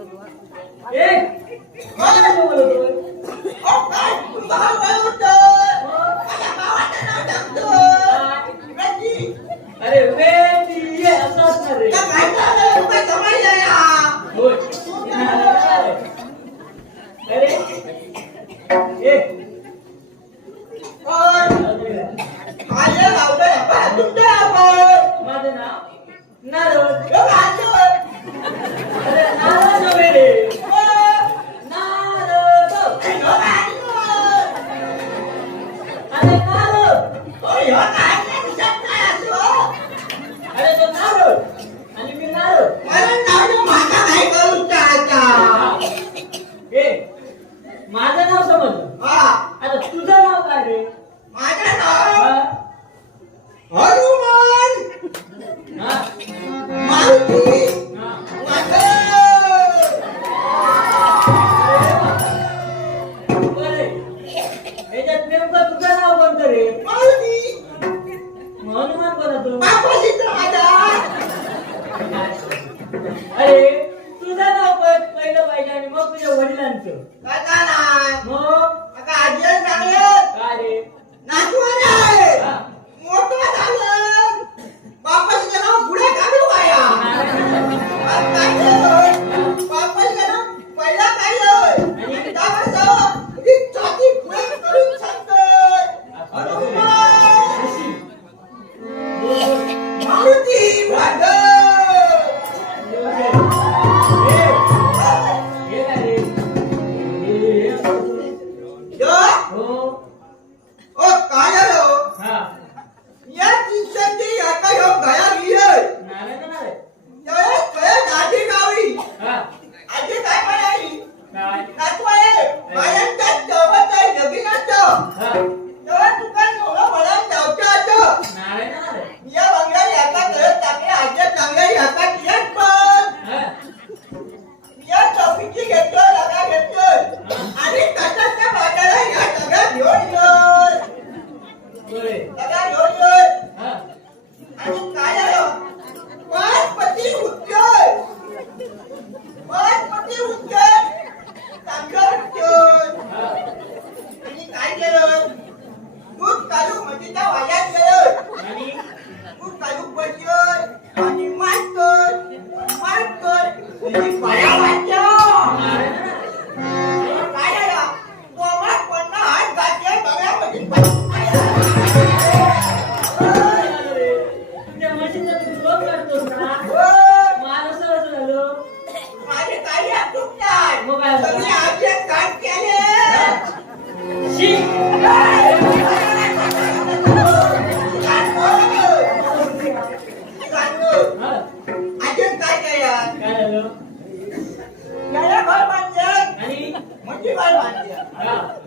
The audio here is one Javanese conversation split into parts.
Nada, nada. अरे तुझा नाव पहिलं पाहिजे आणि मग तुझ्या जजा बॉँट काय काय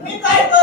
你再说。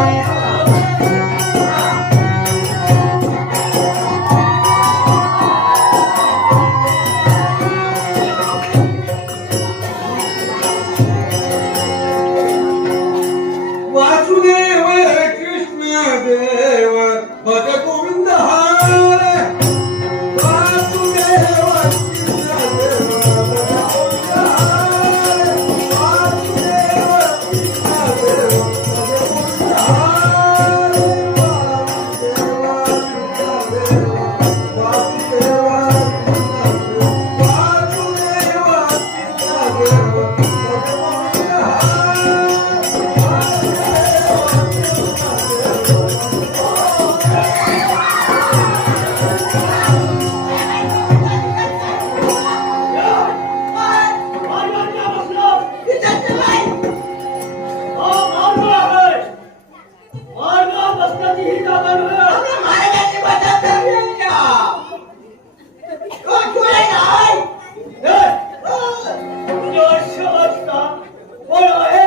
Well, hey. Right.